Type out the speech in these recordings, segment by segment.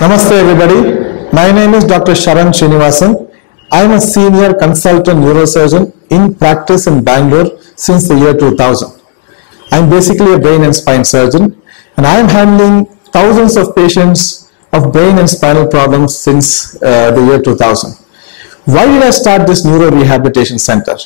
Namaste everybody. My name is Dr. Sharan Srinivasan. I am a senior consultant neurosurgeon in practice in Bangalore since the year 2000. I am basically a brain and spine surgeon, and I am handling thousands of patients of brain and spinal problems since the year 2000. Why did I start this Neuro Rehabilitation Center?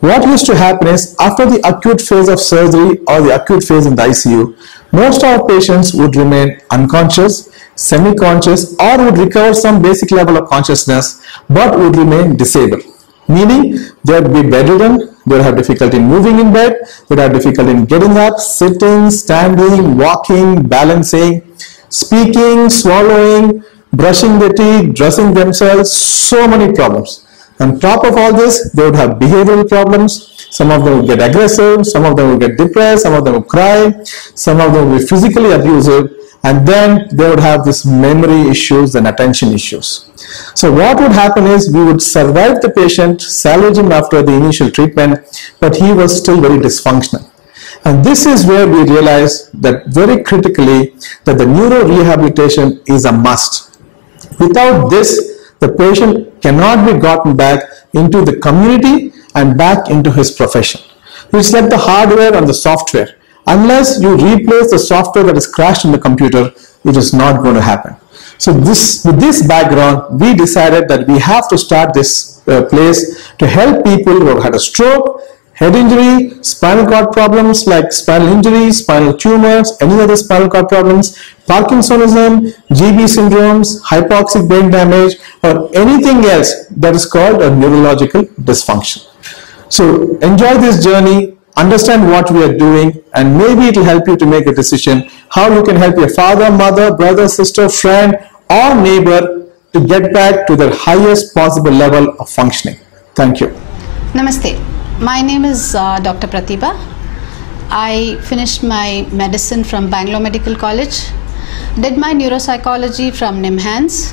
What used to happen is, after the acute phase of surgery or the acute phase in the ICU, most of our patients would remain unconscious, semi-conscious, or would recover some basic level of consciousness, but would remain disabled. Meaning, they would be bedridden, they would have difficulty moving in bed, they would have difficulty in getting up, sitting, standing, walking, balancing, speaking, swallowing, brushing their teeth, dressing themselves, so many problems. On top of all this, they would have behavioral problems. Some of them would get aggressive, some of them would get depressed, some of them would cry, some of them would be physically abusive, and then they would have this memory issues and attention issues. So what would happen is, we would survive the patient, salvage him after the initial treatment, but he was still very dysfunctional. And this is where we realize that very critically that the neuro rehabilitation is a must. Without this, the patient cannot be gotten back into the community and back into his profession. It's like the hardware and the software. Unless you replace the software that is crashed in the computer, it is not going to happen. So with this background, we decided that we have to start this place to help people who have had a stroke, head injury, spinal cord problems like spinal injury, spinal tumors, any other spinal cord problems, parkinsonism, GB syndromes, hypoxic brain damage, or anything else that is called a neurological dysfunction. So enjoy this journey, understand what we are doing, and maybe it will help you to make a decision how you can help your father, mother, brother, sister, friend, or neighbor to get back to their highest possible level of functioning. Thank you. Namaste. My name is Dr. Pratibha. I finished my medicine from Bangalore Medical College, did my neuropsychology from NIMHANS,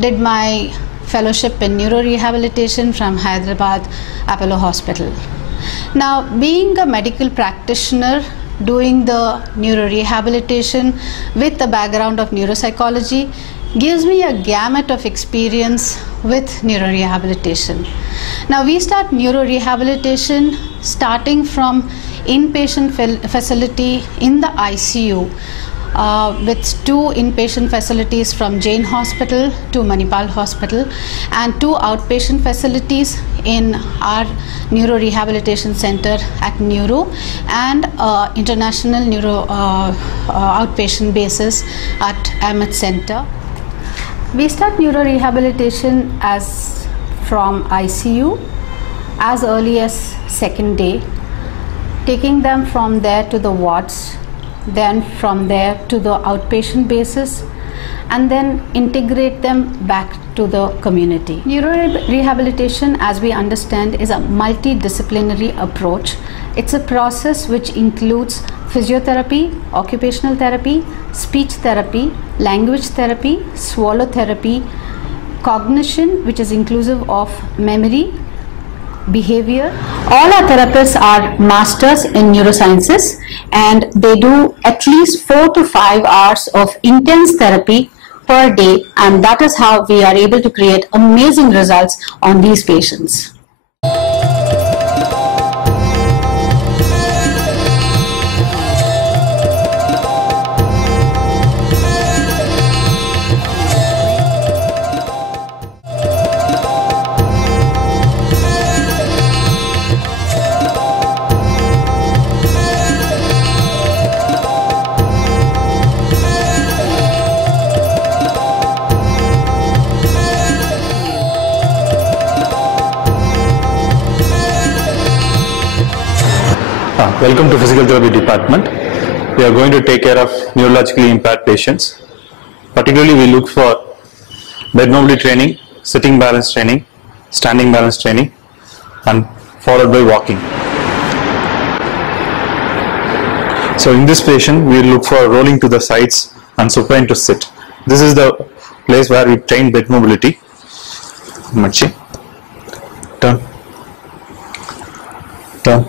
did my fellowship in neuro rehabilitation from Hyderabad Apollo Hospital. Now, being a medical practitioner doing the neuro rehabilitation with the background of neuropsychology gives me a gamut of experience with neurorehabilitation. Now we start neurorehabilitation starting from inpatient facility in the ICU with 2 inpatient facilities from Jain Hospital to Manipal Hospital and 2 outpatient facilities in our Neuro Rehabilitation Center at Neuro and international neuro outpatient basis at Ahmed Center. We start neuro rehabilitation as from ICU as early as second day, taking them from there to the wards, then from there to the outpatient basis, and then integrate them back to the community. Neuro rehabilitation, as we understand, is a multidisciplinary approach. It's a process which includes physiotherapy, occupational therapy, speech therapy, language therapy, swallow therapy, cognition, which is inclusive of memory, behavior. All our therapists are masters in neurosciences, and they do at least 4 to 5 hours of intense therapy per day, and that is how we are able to create amazing results on these patients. Welcome to Physical Therapy Department. We are going to take care of neurologically impaired patients. Particularly, we look for bed mobility training, sitting balance training, standing balance training, and followed by walking. So in this patient, we look for rolling to the sides and supine to sit. This is the place where we train bed mobility. Machi. Turn. Turn.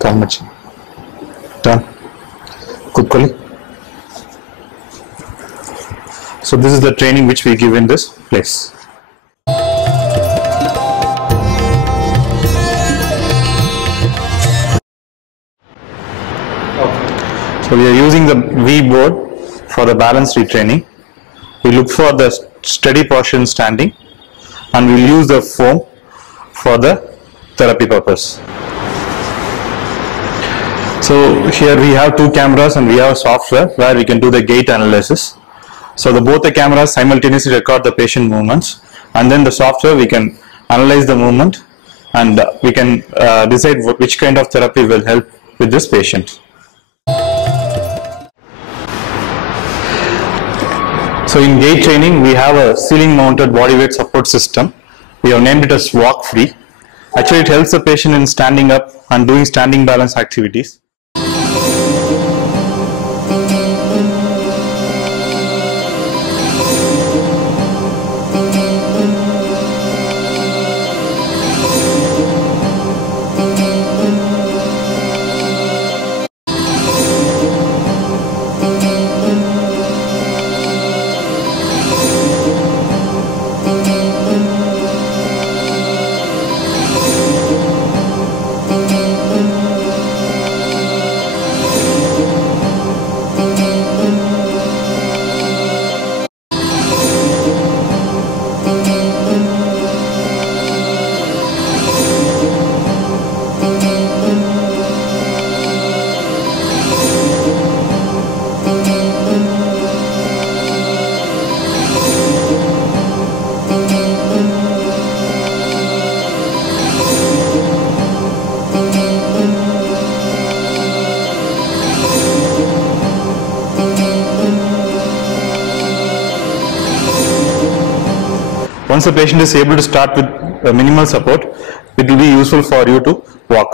Turn. Machi. Turn. Kutkoli. So this is the training which we give in this place. So we are using the V board for the balance retraining. We look for the steady posture standing, and we will use the foam for the therapy purpose. So here we have two cameras and we have software where we can do the gait analysis. So both the cameras simultaneously record the patient movements, and then the software we can analyze the movement, and we can decide which kind of therapy will help with this patient. So in gait training, we have a ceiling mounted body weight support system. We have named it as walk free. Actually, it helps the patient in standing up and doing standing balance activities. Once the patient is able to start with minimal support, it will be useful for you to walk.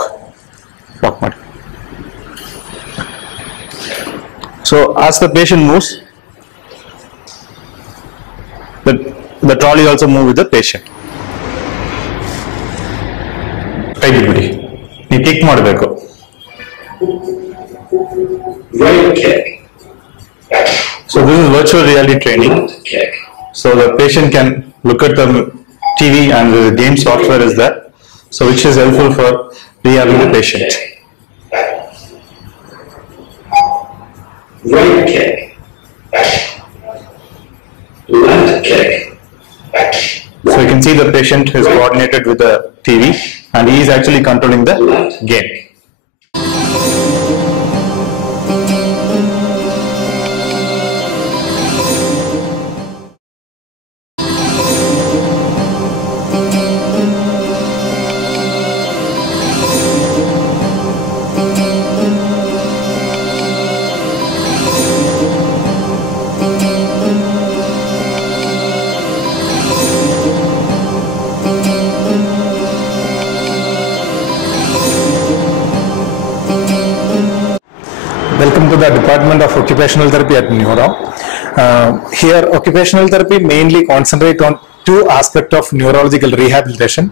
So as the patient moves, the trolley also moves with the patient. Kick ಮಾಡಬೇಕು. Right kick. So this is virtual reality training. So the patient can look at the TV and the game software is there, so which is helpful for rehabbing the patient. Right kick. Left kick. So you can see the patient is coordinated with the TV and he is actually controlling the game. Welcome to the Department of Occupational Therapy at Neuro. Here, occupational therapy mainly concentrate on two aspects of neurological rehabilitation.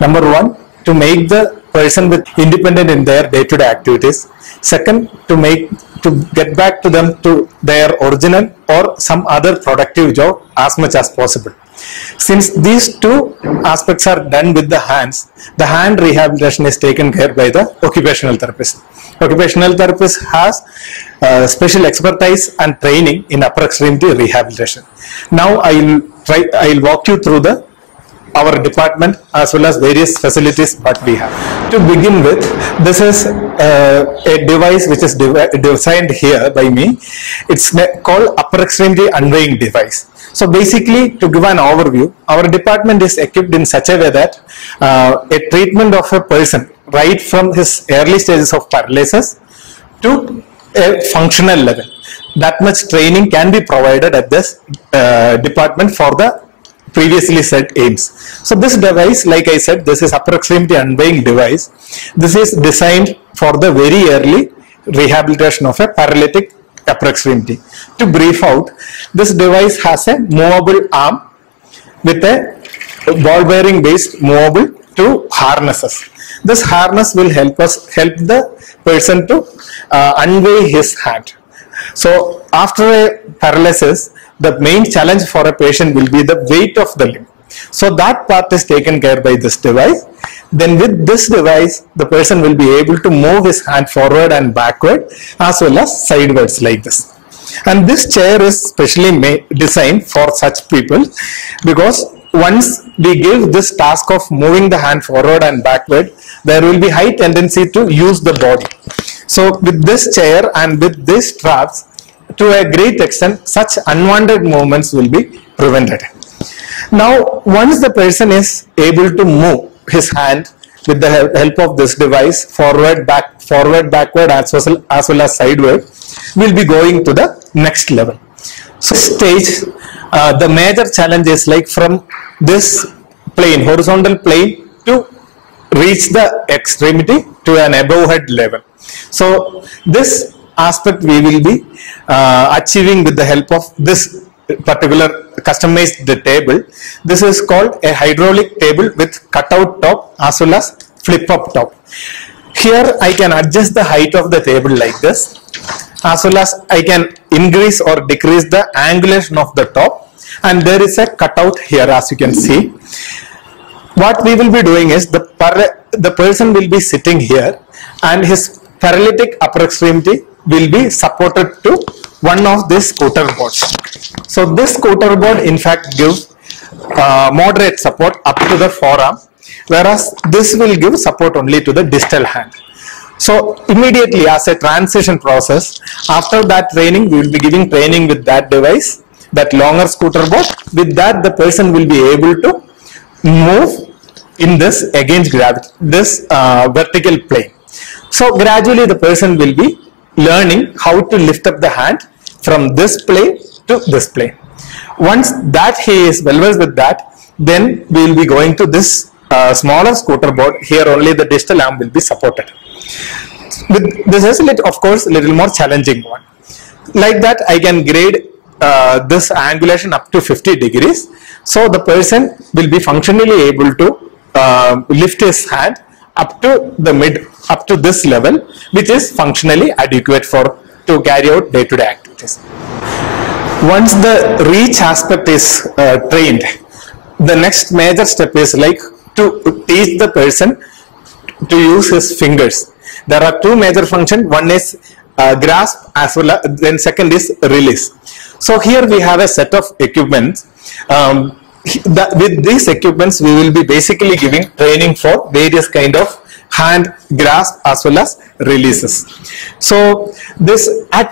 Number one, to make the person with independent in their day-to-day activities. Second, to get back to them to their original or some other productive job as much as possible. Since these two aspects are done with the hands, the hand rehabilitation is taken care by the occupational therapist. Occupational therapist has special expertise and training in upper extremity rehabilitation. Now I'll walk you through our department as well as various facilities that we have. To begin with, this is a device which is designed here by me. It's called upper extremity unweighing device. So basically, to give an overview, our department is equipped in such a way that a treatment of a person right from his early stages of paralysis to a functional level, that much training can be provided at this department for the previously said aims. So this device, like I said, this is upper extremity unweighing device. This is designed for the very early rehabilitation of a paralytic upper extremity. To brief out, this device has a movable arm with a ball bearing based movable to harnesses. This harness will help the person to unweigh his hand. So after a paralysis, the main challenge for a patient will be the weight of the limb. So that part is taken care by this device. Then with this device, the person will be able to move his hand forward and backward as well as sideways like this. And this chair is specially designed for such people, because once we give this task of moving the hand forward and backward, there will be high tendency to use the body. So with this chair and with these straps, to a great extent, such unwanted movements will be prevented. Now, once the person is able to move his hand with the help of this device forward, backward, as well as sideward, we'll be going to the next level. So stage, the major challenge is like from this plane, horizontal plane, to reach the extremity to an above head level. So this aspect we will be achieving with the help of this particular customized table. This is called a hydraulic table with cutout top as well as flip up top. Here I can adjust the height of the table like this, as well as I can increase or decrease the angulation of the top, and there is a cutout here, as you can see. What we will be doing is the person will be sitting here, and his paralytic upper extremity will be supported to one of these scooter boards. So this scooter board in fact gives moderate support up to the forearm, whereas this will give support only to the distal hand. So immediately, as a transition process, after that training, we will be giving training with that device, that longer scooter board. With that, the person will be able to move in this against gravity, this vertical plane. So gradually the person will be learning how to lift up the hand from this plane to this plane. Once that he is well versed with that, then we will be going to this smaller scooter board. Here only the distal arm will be supported. This is of course a little more challenging one. Like that, I can grade this angulation up to 50 degrees. So the person will be functionally able to lift his hand up to this level, which is functionally adequate to carry out day-to-day activities. Once the reach aspect is trained, the next major step is like to teach the person to use his fingers. There are two major functions. One is grasp, as well as then second is release. So here we have a set of equipments. With these equipments, we will be basically giving training for various kind of hand grasp as well as releases. So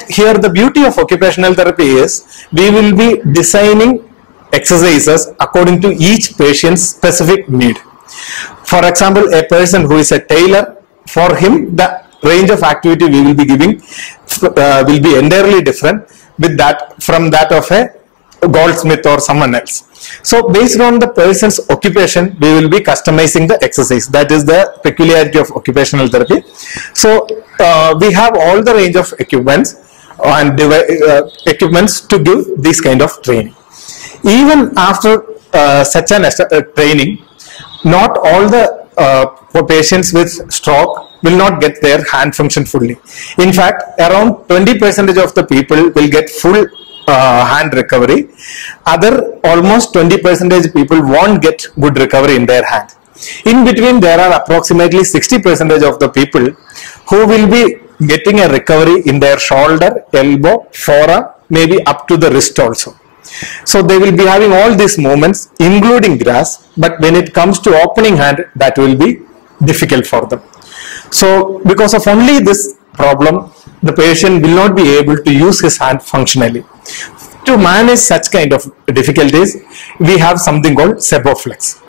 here the beauty of occupational therapy is we will be designing exercises according to each patient's specific need. For example, a person who is a tailor, for him the range of activity we will be giving will be entirely different from that of a goldsmith or someone else. So based on the person's occupation, we will be customizing the exercise. That is the peculiarity of occupational therapy. So we have all the range of equipments and equipments to give this kind of training. Even after such an training, not all the patients with stroke will not get their hand function fully. In fact, around 20% of the people will get full hand recovery. Other almost 20% people won't get good recovery in their hand. In between, there are approximately 60% of the people who will be getting a recovery in their shoulder, elbow, forearm, maybe up to the wrist also. So they will be having all these movements, including grasp, but when it comes to opening hand, that will be difficult for them. So because of only this problem, the patient will not be able to use his hand functionally. To manage such kind of difficulties, we have something called seboflex.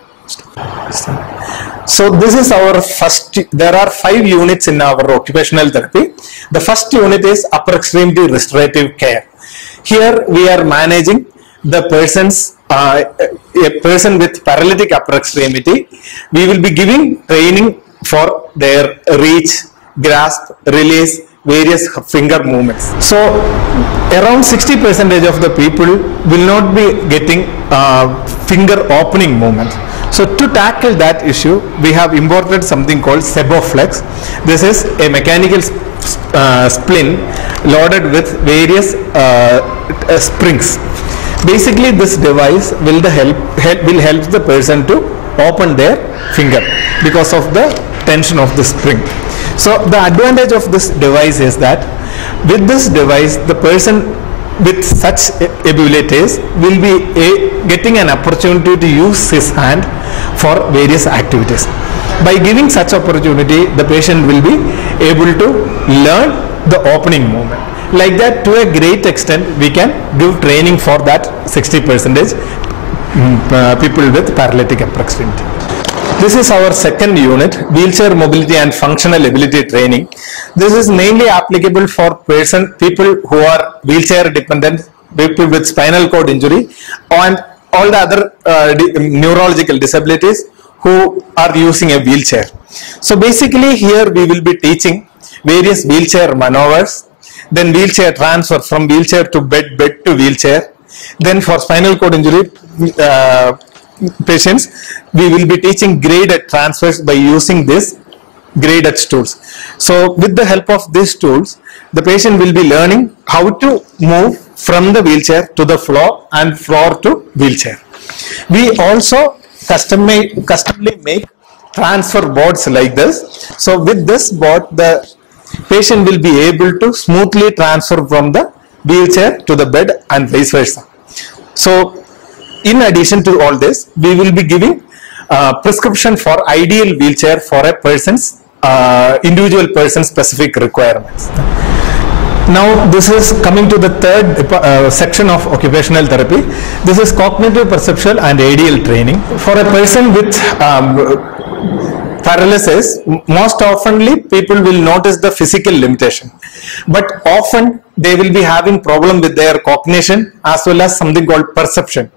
So this is our first, there are 5 units in our occupational therapy. The first unit is upper extremity restorative care. Here we are managing the person's, a person with paralytic upper extremity. We will be giving training for their reach, grasp, release, various finger movements. So around 60% of the people will not be getting finger opening movement. So to tackle that issue, we have imported something called seboflex. This is a mechanical spleen loaded with various springs. Basically, this device will help the person to open their finger because of the tension of the spring. So the advantage of this device is that with this device, the person with such abilities will be getting an opportunity to use his hand for various activities. By giving such opportunity, the patient will be able to learn the opening movement. Like that, to a great extent, we can give training for that 60% people with paralytic upper extremity. This is our second unit, wheelchair mobility and functional ability training. This is mainly applicable for people who are wheelchair dependent, people with spinal cord injury, and all the other neurological disabilities who are using a wheelchair. So basically here we will be teaching various wheelchair maneuvers, then wheelchair transfer from wheelchair to bed to wheelchair. Then for spinal cord injury patients, we will be teaching graded transfers by using this graded stools. So with the help of these tools, the patient will be learning how to move from the wheelchair to the floor and floor to wheelchair. We also customly make transfer boards like this. So with this board, the patient will be able to smoothly transfer from the wheelchair to the bed and vice versa. So in addition to all this, we will be giving prescription for ideal wheelchair for a person's individual person specific requirements. Now this is coming to the third section of occupational therapy. This is cognitive, perceptual and ADL training. For a person with paralysis, most oftenly people will notice the physical limitation, but often they will be having problem with their cognition as well as something called perception.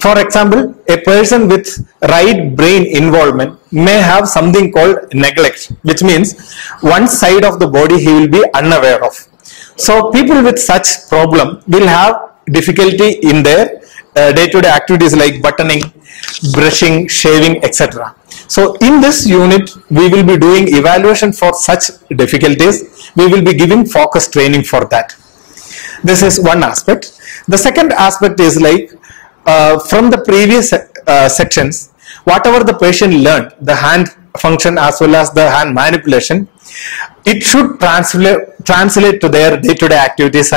For example, a person with right brain involvement may have something called neglect, which means one side of the body he will be unaware of. So people with such problem will have difficulty in their day-to-day activities like buttoning, brushing, shaving, etc. So in this unit, we will be doing evaluation for such difficulties. We will be giving focus training for that. This is one aspect. The second aspect is like from the previous sections, whatever the patient learned, the hand function as well as the hand manipulation, it should translate to their day-to-day activities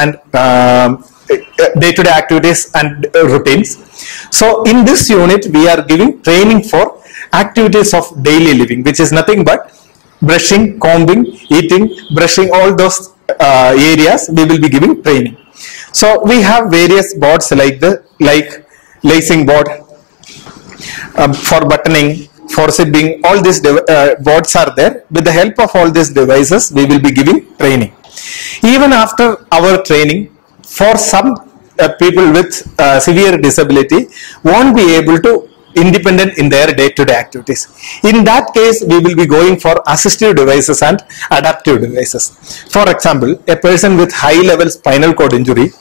and routines. So in this unit, we are giving training for activities of daily living, which is nothing but brushing, combing, eating, brushing, all those areas we will be giving training. So we have various boards like lacing board, for buttoning, for zipping, all these boards are there. With the help of all these devices, we will be giving training. Even after our training, for some people with severe disability won't be able to independent in their day-to-day activities. In that case, we will be going for assistive devices and adaptive devices. For example, a person with high-level spinal cord injury,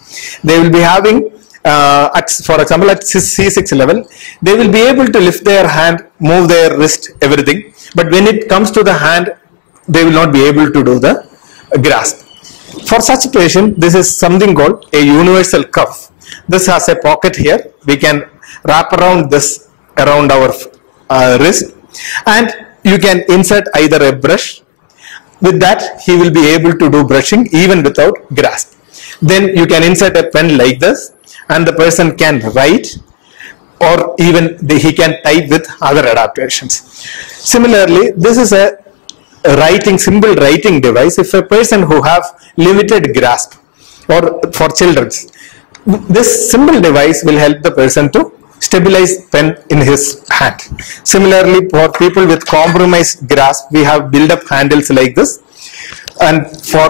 they will be having, for example, at C6 level, they will be able to lift their hand, move their wrist, everything. But when it comes to the hand, they will not be able to do the grasp. For such patient, this is something called a universal cuff. This has a pocket here. We can wrap around this around our wrist, and you can insert either a brush. With that, he will be able to do brushing even without grasp. Then you can insert a pen like this, and the person can write, or even he can type with other adaptations. Similarly, this is a symbol writing device. If a person who have limited grasp, or for children, this symbol device will help the person to stabilize pen in his hand. Similarly, for people with compromised grasp, we have build-up handles like this, and for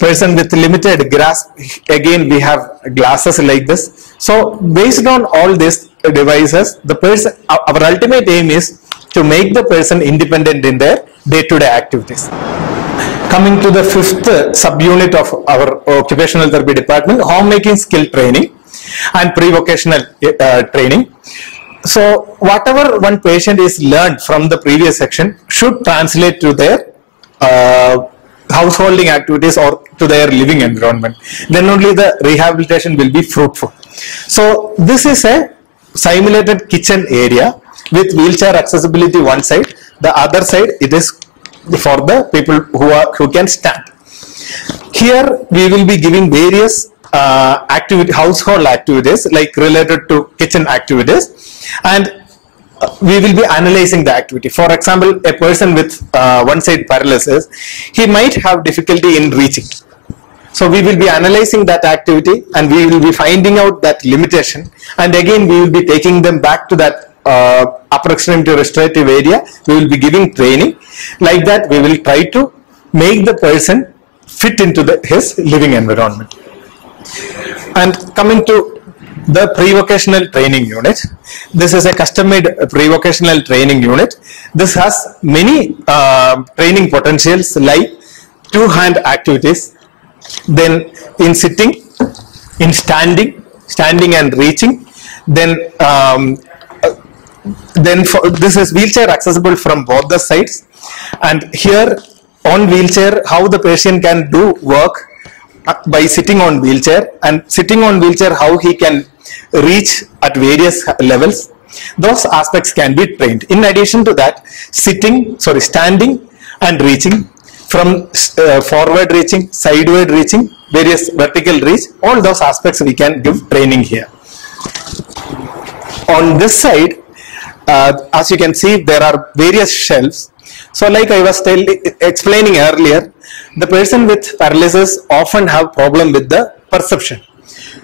person with limited grasp, again we have glasses like this. So based on all these devices, the person, our ultimate aim is to make the person independent in their day-to-day activities. Coming to the fifth subunit of our occupational therapy department, homemaking skill training and pre-vocational training. So whatever one patient is learned from the previous section should translate to their householding activities or to their living environment. Then only the rehabilitation will be fruitful. So this is a simulated kitchen area with wheelchair accessibility one side. The other side it is for the people who can stand. Here we will be giving various household activities like related to kitchen activities, and we will be analyzing the activity. For example, a person with one side paralysis, he might have difficulty in reaching. So we will be analyzing that activity and we will be finding out that limitation, and again we will be taking them back to that upper extremity restorative area. We will be giving training. Like that we will try to make the person fit into his living environment. And coming to the pre-vocational training unit, this is a custom-made pre-vocational training unit. This has many training potentials like two-hand activities, then in sitting, in standing and reaching, then this is wheelchair accessible from both the sides, and here on wheelchair how the patient can do work by sitting on wheelchair, and sitting on wheelchair how he can reach at various levels. Those aspects can be trained. In addition to that, standing and reaching, from forward reaching, sideward reaching, various vertical reach, all those aspects we can give training here. On this side, as you can see, there are various shelves. So like I was explaining earlier, the person with paralysis often have problem with the perception.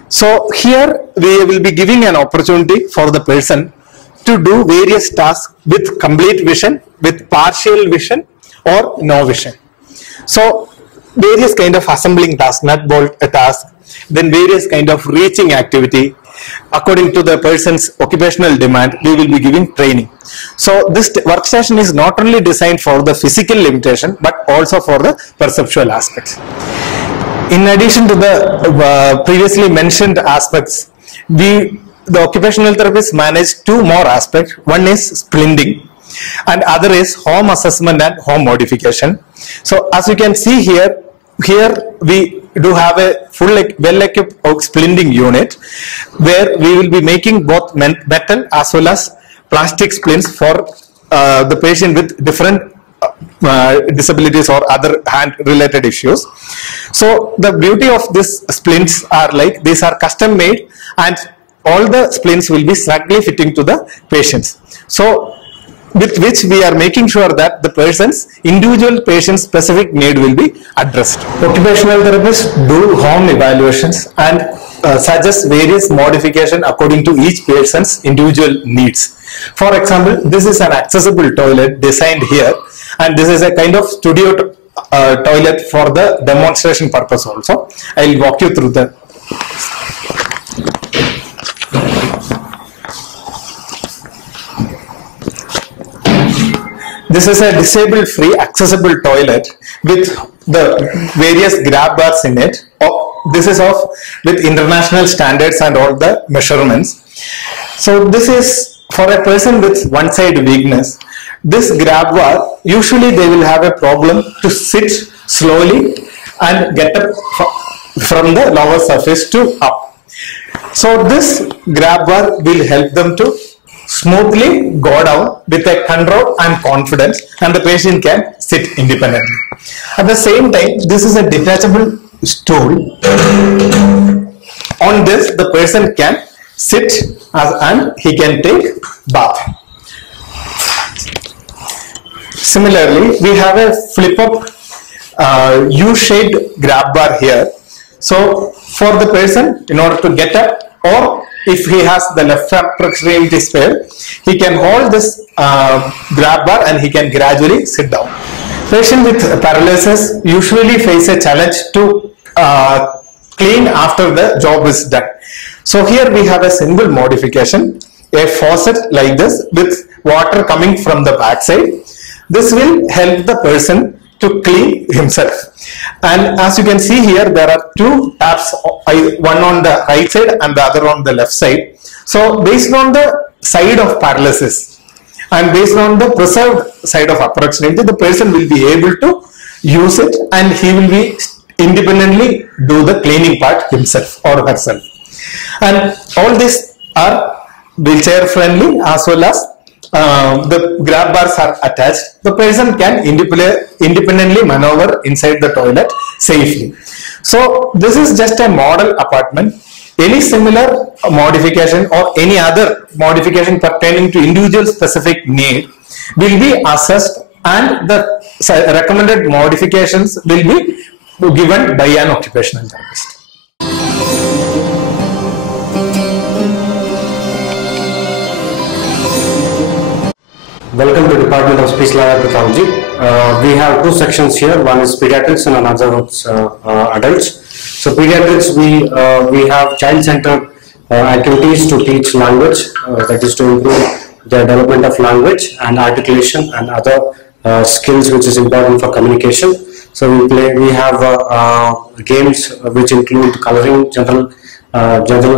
So here we will be giving an opportunity for the person to do various tasks with complete vision, with partial vision or no vision. So various kind of assembling task, nut bolt task, then various kind of reaching activity. According to the person's occupational demand, we will be giving training. So this workstation is not only designed for the physical limitation but also for the perceptual aspects. In addition to the previously mentioned aspects, the occupational therapists manage two more aspects. One is splinting and other is home assessment and home modification. So as you can see here we do have a full well-equipped splinting unit where we will be making both metal as well as plastic splints for the patient with different disabilities or other hand related issues. So the beauty of these splints are like these are custom made and all the splints will be snugly fitting to the patients. So with which we are making sure that the person's individual patient specific need will be addressed. Occupational therapists do home evaluations and suggest various modification according to each person's individual needs. For example, this is an accessible toilet designed here, and this is a kind of studio toilet for the demonstration purpose also. I will walk you through the. This is a disabled free accessible toilet with the various grab bars in it. This is with international standards and all the measurements. So this is for a person with one side weakness. This grab bar, usually they will have a problem to sit slowly and get up from the lower surface to up. So this grab bar will help them to smoothly go down with a control and confidence, and the patient can sit independently. At the same time, this is a detachable stool. On this, the person can sit and he can take bath. Similarly, we have a flip-up U-shaped grab bar here. So for the person, in order to get up, or if he has the left upper extremity spare, he can hold this grab bar and he can gradually sit down. Patient with paralysis usually face a challenge to clean after the job is done. So here we have a simple modification, a faucet like this with water coming from the back side. This will help the person to clean himself. And as you can see here, there are two taps, one on the right side and the other on the left side. So based on the side of paralysis and based on the preserved side of upper extremity, the person will be able to use it, and he will be independently do the cleaning part himself or herself. And all these are wheelchair friendly, as well as the grab bars are attached. The person can independently maneuver inside the toilet safely. So this is just a model apartment. Any similar modification or any other modification pertaining to individual specific need will be assessed, and the recommended modifications will be given by an occupational therapist. Welcome to Department of Speech Language Pathology. We have two sections here. One is pediatrics and another is adults. So pediatrics, we have child-centered activities to teach language, that is to improve the development of language and articulation and other skills which is important for communication. So we have games which include coloring, general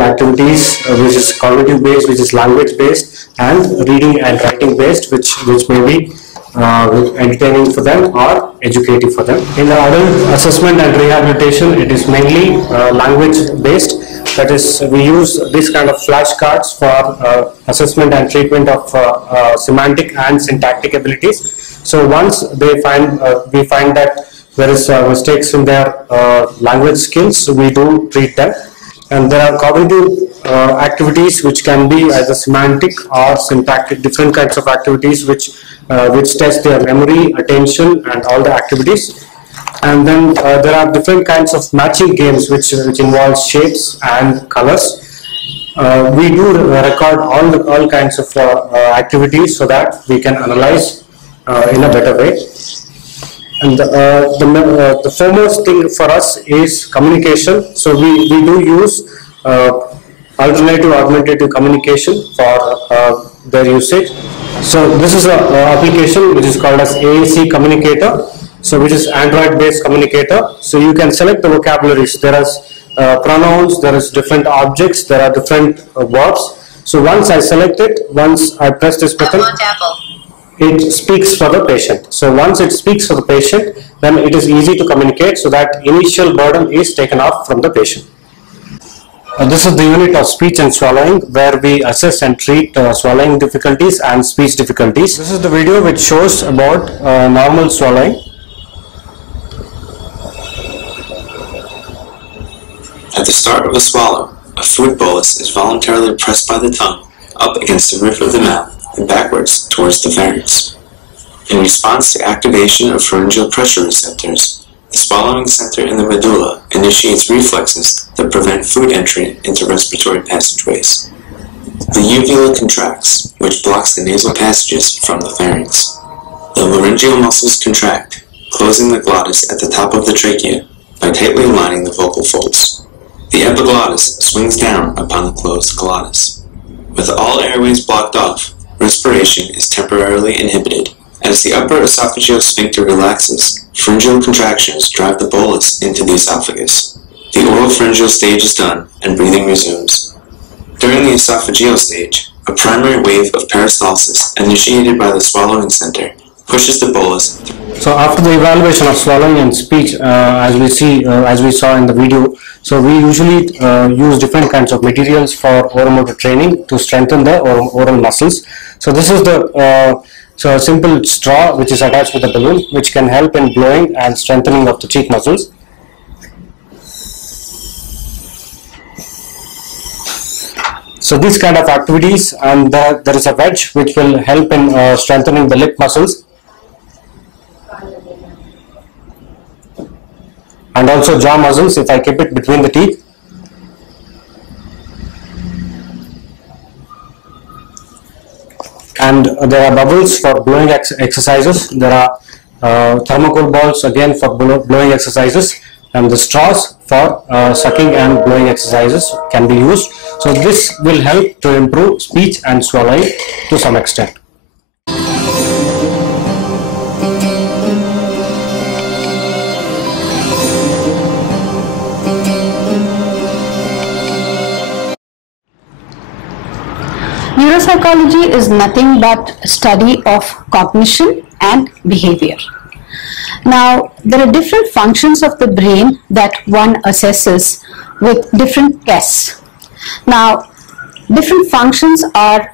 activities which is cognitive based, which is language based, and reading and writing based, which may be entertaining for them or educative for them. In the adult assessment and rehabilitation, it is mainly language based. That is, we use this kind of flashcards for assessment and treatment of semantic and syntactic abilities. So once we find that there is mistakes in their language skills, we do treat them. And there are cognitive activities which can be either semantic or syntactic, different kinds of activities which test their memory, attention, and all the activities. And then there are different kinds of matching games which involve shapes and colors. We do record all kinds of activities so that we can analyze in a better way. And the foremost thing for us is communication. So we do use alternative augmentative communication for their usage. So this is an application which is called as AAC communicator. So which is Android based communicator. So you can select the vocabularies. There are pronouns, there is different objects, there are different verbs. So once I select it, once I press this button, it speaks for the patient. So once it speaks for the patient, then it is easy to communicate, so that initial burden is taken off from the patient. This is the unit of speech and swallowing, where we assess and treat swallowing difficulties and speech difficulties. This is the video which shows about normal swallowing. At the start of a swallow, a food bolus is voluntarily pressed by the tongue up against the roof of the mouth and backwards towards the pharynx. In response to activation of pharyngeal pressure receptors, the swallowing center in the medulla initiates reflexes that prevent food entry into respiratory passageways. The uvula contracts, which blocks the nasal passages from the pharynx. The laryngeal muscles contract, closing the glottis at the top of the trachea by tightly aligning the vocal folds. The epiglottis swings down upon the closed glottis. With all airways blocked off, respiration is temporarily inhibited. As the upper esophageal sphincter relaxes, pharyngeal contractions drive the bolus into the esophagus. The oral pharyngeal stage is done, and breathing resumes. During the esophageal stage, a primary wave of peristalsis initiated by the swallowing center pushes the bolus. So after the evaluation of swallowing and speech, as we saw in the video, so we usually use different kinds of materials for oromotor training to strengthen the oral muscles. So this is the so a simple straw which is attached with a balloon, which can help in blowing and strengthening of the cheek muscles. So these kind of activities, and there is a wedge which will help in strengthening the lip muscles, and also jaw muscles if I keep it between the teeth. And there are bubbles for blowing exercises. There are thermocol balls again for blowing exercises, and the straws for sucking and blowing exercises can be used. So this will help to improve speech and swallowing to some extent. Neuropsychology is nothing but study of cognition and behavior. Now, there are different functions of the brain that one assesses with different tests. Now, different functions are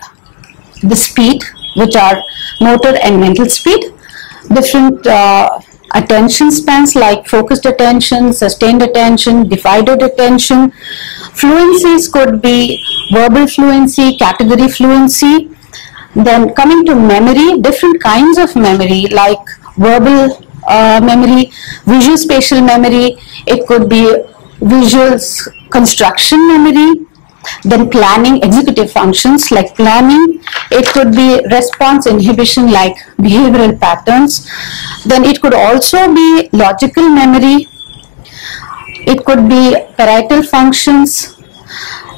the speed, which are motor and mental speed, different attention spans like focused attention, sustained attention, divided attention. Fluencies could be verbal fluency, category fluency. Then coming to memory, different kinds of memory like verbal memory, visual spatial memory, it could be visual construction memory. Then planning, executive functions like planning, it could be response inhibition like behavioral patterns. Then it could also be logical memory, it could be parietal functions.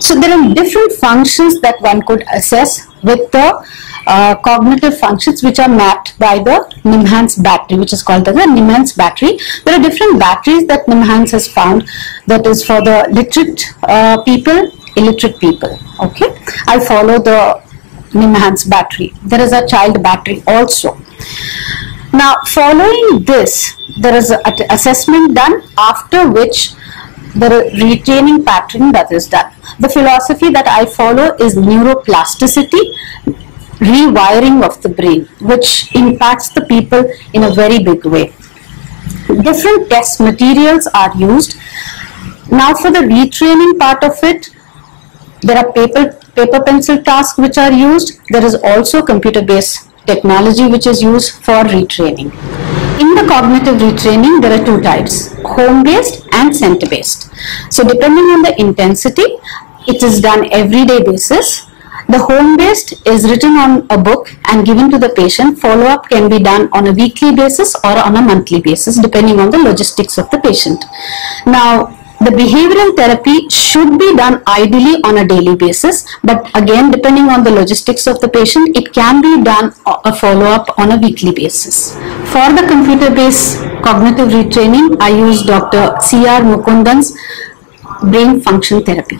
So there are different functions that one could assess with the cognitive functions which are mapped by the NIMHANS battery, which is called the NIMHANS battery. There are different batteries that NIMHANS has found, that is for the literate people, illiterate people. Okay, I follow the NIMHANS battery. There is a child battery also. Now, following this, there is an assessment done, after which the retraining pattern that is done. The philosophy that I follow is neuroplasticity, rewiring of the brain, which impacts the people in a very big way. Different test materials are used. Now, for the retraining part of it, there are paper pencil tasks which are used. There is also computer-based technology which is used for retraining. In the cognitive retraining, there are two types, home-based and center-based. So depending on the intensity, it is done everyday basis. The home-based is written on a book and given to the patient. Follow-up can be done on a weekly basis or on a monthly basis, depending on the logistics of the patient. Now, the behavioral therapy should be done ideally on a daily basis, but again, depending on the logistics of the patient, it can be done a follow-up on a weekly basis. For the computer-based cognitive retraining, I use Dr. C.R. Mukundan's brain function therapy.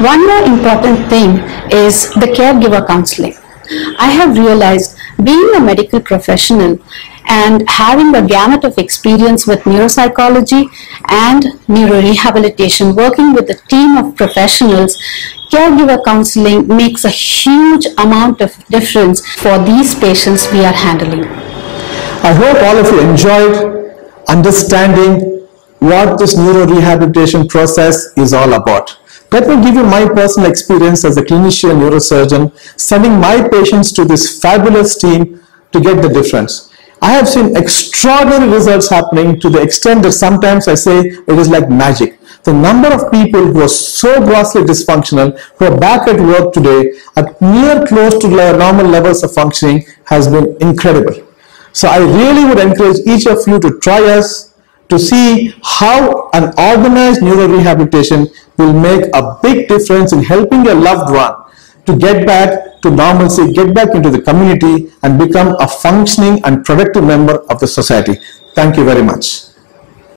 One more important thing is the caregiver counseling. I have realized, being a medical professional and having a gamut of experience with neuropsychology and neuro rehabilitation, working with a team of professionals, caregiver counseling makes a huge amount of difference for these patients we are handling. I hope all of you enjoyed understanding what this neuro rehabilitation process is all about. Let me give you my personal experience as a clinician neurosurgeon, sending my patients to this fabulous team to get the difference. I have seen extraordinary results happening, to the extent that sometimes I say it is like magic. The number of people who are so grossly dysfunctional, who are back at work today at near close to normal levels of functioning, has been incredible. So I really would encourage each of you to try us, to see how an organized neuro rehabilitation will make a big difference in helping your loved one to get back to normalcy, get back into the community, and become a functioning and productive member of the society. Thank you very much.